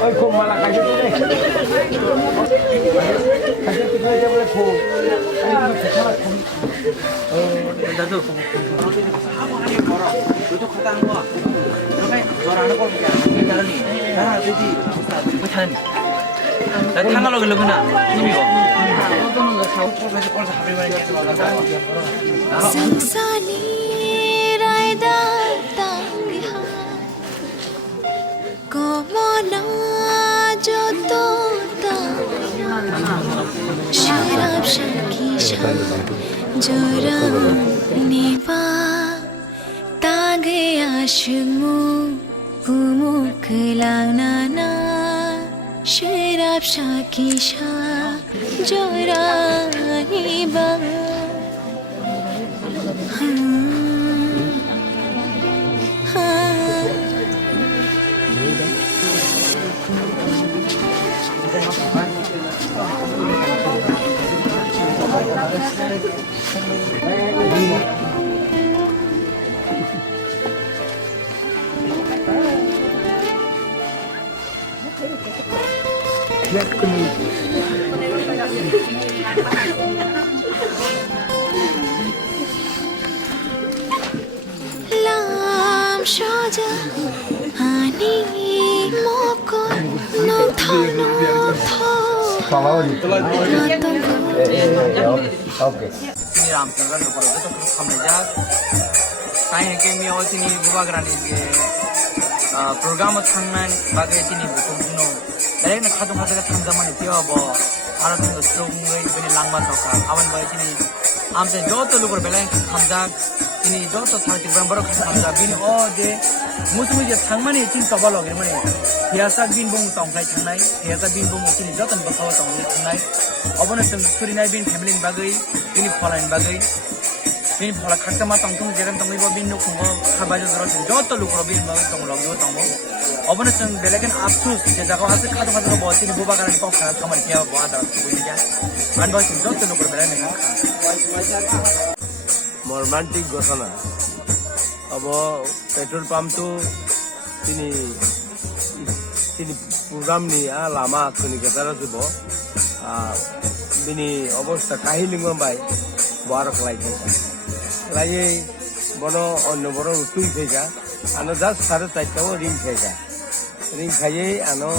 Ôi khùng mà là cái gì đấy? Cái gì cái này là khùng. Anh sẽ khá là khùng. 나도 하나님 벌어. 너도 갔다 한 거야. 너가 너라는 걸 그냥 다르니. 나라 되지. 못하는. 나 탕하러 그러구나. 이미고. 너도는 너 사고 꼴에서 꼴에서 합을 많이 해서 나가. Sangsani raida tangiha komona joto ta sharab shakisha joram nipa tage ashmu umukhlana na sharab shakisha jorani ba lam shoja ani mokon no thano tho Okay. ini ramchandra no poro to khamne ja kai ke mi otini bubagrani ke program thangman bage tini bukum no dai na khadung khadaga thamjamani tio bo bharat no strong ngai bani langma toka awan bai tini amte joto lugur belang thamja tini joto thati bambaro thamja bin o de musumi je thangmani tin tobalo ge mani hiasa bin bong tongkai thangnai hiasa bin bong tini joton bakhawa tongnai thangnai obona tong surinai bin family bagai tini pholain bagai bin phola khakama tongtung jeram tongai bo bin nukhungo khabajo joro joto lugur bin bagai tong logyo tongbo obona tong belagen afsus je jago ase khadu khadu bo tini buba garan ko khana khamar kia bo ada buini ja an bo joto lugur belagen মর্মান্তিক ঘটনা अब petrol pump तो तिनी program ni lama kuni ketara jubo bini অবস্থা কাহিলিঙ্গম by বারক লাইছে বড় অন্য বড় উতুই থেকা আনো জাস্ট 4:30 রিং থেকা রিং খাইয়ে আনো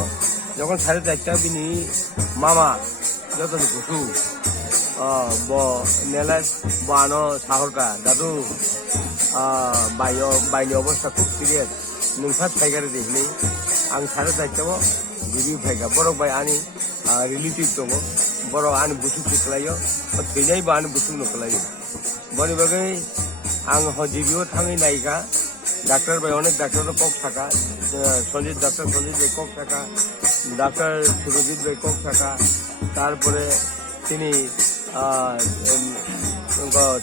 যখন 4:30 বিনি মামা যত গুসু ব নেলাস বানো সাহরকা দাদু বাইনি অবস্থা খুব সিরিয়াস नोंसा फायगार देखने आं 4:30 गिबि फायगा बरक बाय आनि रिलेटिव दङ बरक आनि बुसु खलायो थैनाय बा आनि बुसु नखलायो बनि बागै आं हजिबियाव थाङै नायगा डाक्टर बाय अनेक डाक्टर पक थाका सन्जित डाक्टर सन्जित बाय पक थाका डाक्टर सुरजित बाय पक थाका तारपरे तिनी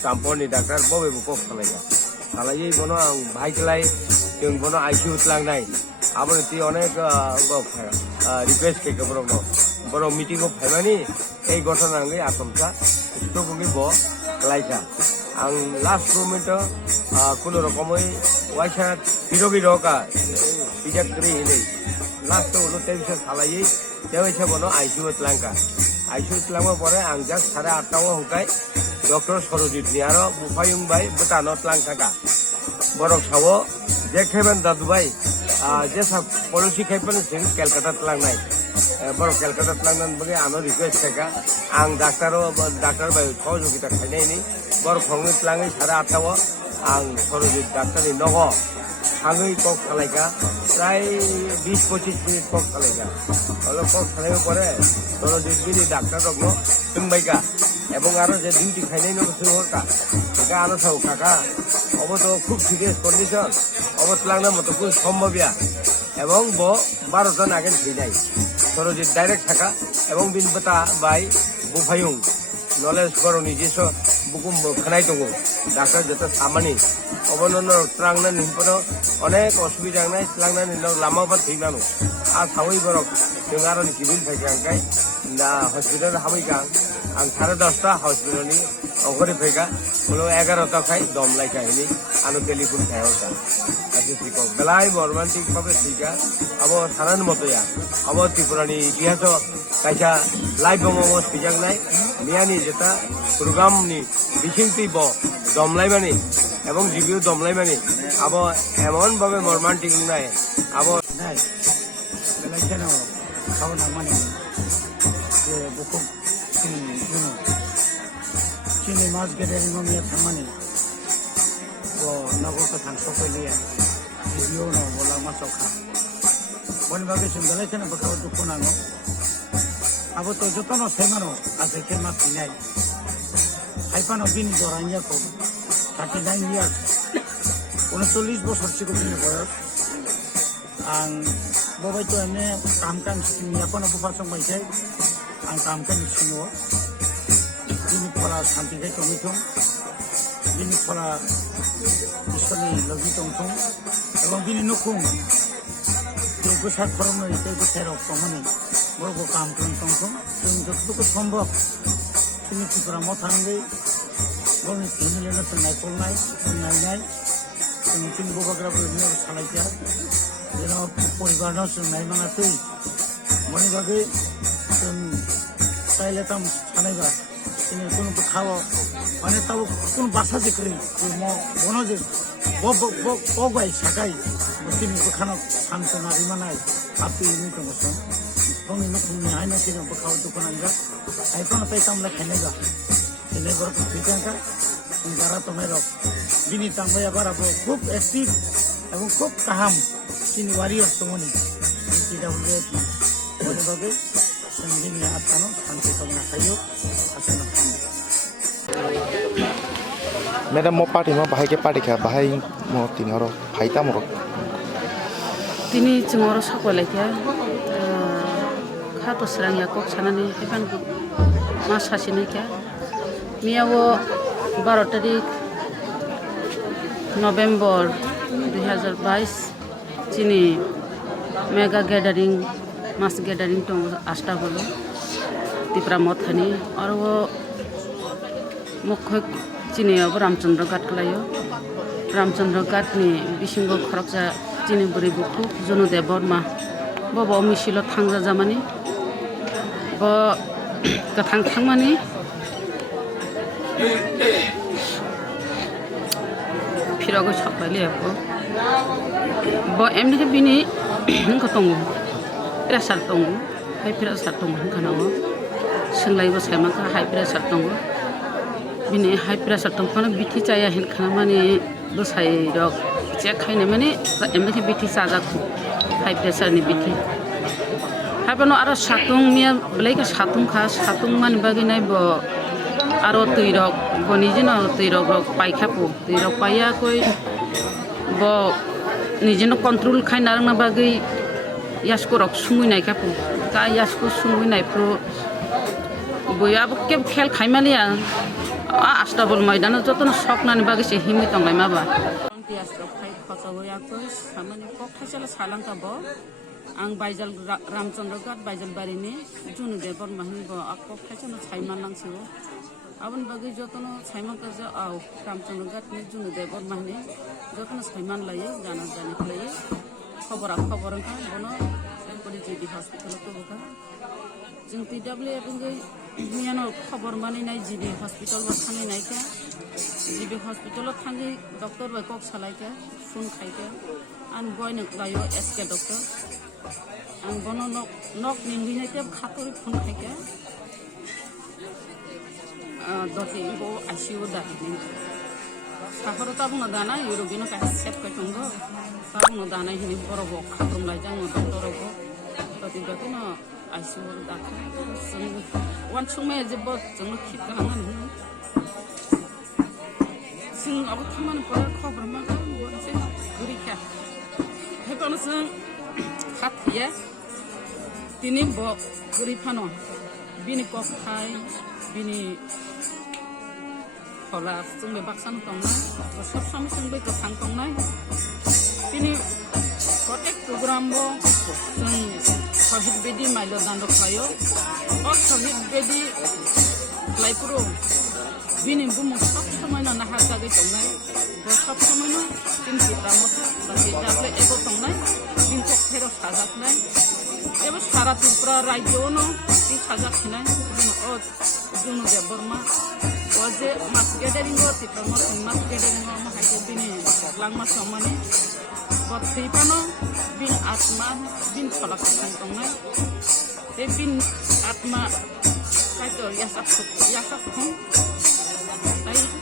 चाम्पनि डाक्टर बबे पक खालाया खालायै बनो आं भाइखलाय जों बनो आइसिइउ लांनाय आबो ति अनेक रिक्वेस्ट के बरो मीटिंग को फाइमानि ए घटना नगै आसमसा स्टोबुगि ब लाइका आं लास्ट मोमेंट कुनो रकमै वाइसा बिरोगि रका बिजात करि नै लास्ट उनो तेबिसा खालायै तेबिसा बनो आइसिइउ लांका आइसिइउ लांबा परे आं जास्ट 8:30 हकाय डॉक्टर सरजित नि आरो बुफायुं बाय भुटानत लांका बरक सावो जे खेबेन दादु भाई जे सब पड़ोसी खेबेन सिं कलकत्ता लांनाय बरक कलकत्ता लांनान बगे आनो रिक्वेस्ट थाका आं डाक्टर भाई सहयोगिता खायनायनि बरक फंगै लांगै 8:30 आं सरजित डाक्टर नि नगो थाङै कक खालायगा प्राय 20-25 मिनिट कक खालायगा हलो कक खालायबा परे सरजित बिनि डाक्टर रगनो जोंबायगा এবং আরো যে ডিউটি খাইনাই নগো সুহরকা এটা আনো সাউ কাকা অব তো খুব সিরিয়াস কন্ডিশন অবত লাংনা মতো খুব সম্ভবিয়া এবং 12 জন আগে থিনাই সরজিৎ ডাইরেক্ট থাকা এবং বিনপতা বাই বুফায়ুং নলেজ করো নিজস্ব বুকুম খানাই দङ ডাক্তার যেটা সামানি অবনন ত্রাংনা নিপনো অনেক অসুবিধা নাই লাংনা নিল লামাবা থিনানো আর সাউই বরক जों आरो किबिल फायगांखाय ना हस्पिटाल हाबैगा आं 10:30 हस्पिटालनि अंगरि फैगा 11:00 खाय दम लायखायनि आनो telephone थायावता gesi kok belai romantic babe tiga abo sanan moto ya abo Tripurani iতিহাস kaisa live momos pijak nai miani jeta program ni bisinti bo domlai mani এবং রিভিউ দমলাই মানে abo এমন ভাবে romantic নাই abo নাই বেলা কেন খাওয়া না মানে যে বুকুম চিনি মাছ গেদারিং মিয়া থামানি ও নগর কথা সকাইলিয়া ভিডিও ন বলা মাছ খা বন ভাবে সুন্দর কেন বকাও দুঃখ নাঙ্গো আবো তো যতন সেমানো আছে কে মাছ নাই হাইপানো বিনি জরাইয়া কো 39 years 39 বছর ছিল বিনি বয়স ang bobay to ane kamkan sinya ko na bupasok may say ang kamkan sinyo bini pala santi kay tumitong bini pala isali lagi tongtong ebang bini nukong ke gusak korom na ke gusero komani bogo kamkan tongtong sing jotto সম্ভব sini Tripura mo thangai boni family na tunai kolnai nai sing bobagra bo ni salaiya যেন পরিবার নাই মানাতেই মনে ভাবে তাইলে তাম সানাইবা তিনি কোনো খাওয়া মানে তাও কোন বাসা যে করি মনে যে বগাই সাকাই তিনি খানা শান্ত না রিমানাই আপনি এমনি তো বসন এবং ইনি আইনা তিনি খাওয়া দোকান আনগা এখন তাই তামলা খাইনাইগা তিনি বড় ফিটাঙ্কা যারা তোমার বিনি তামবাই আবার খুব অ্যাক্টিভ এবং খুব কাহাম sini warrior semua tidak boleh boleh bagai sendiri ya atano santai kena kayu asal Madam mau party mau bahaya ke party kah bahaya mau tinggal bahaya tamu Tini cengoro sakola kya khato serang ya kok sana ni ikan masa sini kya miawo 12 tarik November 2022 চিনি mega gathering মাস gathering তো আষ্টা হলো Tripura মথানি আর ও মুখ্য চিনি अब रामचंद्र घाट खलायो रामचंद्र घाट नि बिसिंग खरकजा चिनि बुरि बुखु जनुदेव Burma बबो मिसिलो थांजा जामानि ब गथां थांमानि फिरागो सापाइले अब bo emni ke bini hingka tongo pressure tongo high pressure tongo hingka nawo singlai bo saima ka high pressure tongo bini high pressure tongo kono bithi chaya hingka mani bo sai rok che khaine mani emni ke bithi saja khu high pressure ni bithi habano aro satung mia blai ka satung kha satung mani bagi nai bo aro tuirok boni jino tuirok rok paikhapu tuirok paya koi bo নিজেনো control খাই নারনা বাগৈ ইয়াসকো rock সুমুই নাই কাপু কা ইয়াসকো সুমুই নাই প্র বয়াব কে খেল খাইমালিয়া আষ্টা বল ময়দান যতন শক নানি বাগৈ সে হিমি তংলাই মাবা ইয়াসকো খাই খচাবয়াকো সামানি কক খাইসালা সালাংকা ব আং বাইজাল রামচন্দ্র ঘাট বাইজাল বাড়িনি জুনুদেব বর্মাহিনি ব কক খাইসালা ছাইমান লাংসিও আবন বাগৈ যতন ছাইমান কাজা আও রামচন্দ্র ঘাট নি জুনুদেব বর্মাহিনি যখন সাইমান লাইয়ে জানা জানি লাইয়ে খবর খবরঙ্কা বনো পরি জিবি হসপিটাল তো বকা जों PWF मियानो खबर मानि नाय जिबि हॉस्पिटल बा थांनि नायका जिबि हॉस्पिटल थांनि डॉक्टर बा कक सालायका फुन खायका आन बयनो लायो एसके डॉक्टर आन बनो नक निंगिनायते खातरि फुन खायका दति बो आईसीयू दाहिनि साखर ताबुनो दाना युरोबिनो का सेट कयतंगो ताबुनो दाना हिनि बरबो खात्रम लायजां डॉक्टर बो दति दतिनो आईसीयू दाखा जों वन समय जेबो जों खित खालामनानै जों अब खामानि पर खबर मा मोनसे गुरिखा हेबनो जों खाथिया तिनि ब गुरिफानो बिनि कखाय बिनि होला जोंबो बाक्सान दंना सब समय जोंबो गोथां दंनाय बिनि प्रत्येक प्रग्राम बो जों शहीद बेदी माइलो दान्द खायो और शहीद Bedi लाइपुरो bini bumu sab samay na nahagagay tongnay bo sab samay na tin kita mota basi jable ego tongnay bin kok phero sajaknay eba sara tripura rajyo no ti sajaknay bin o junu de burma oje mas gathering o tipra mas gathering o ma haike bini langma samani bot tipano bin atma bin phalak tongnay e bin atma kaito yasak yasak khong tai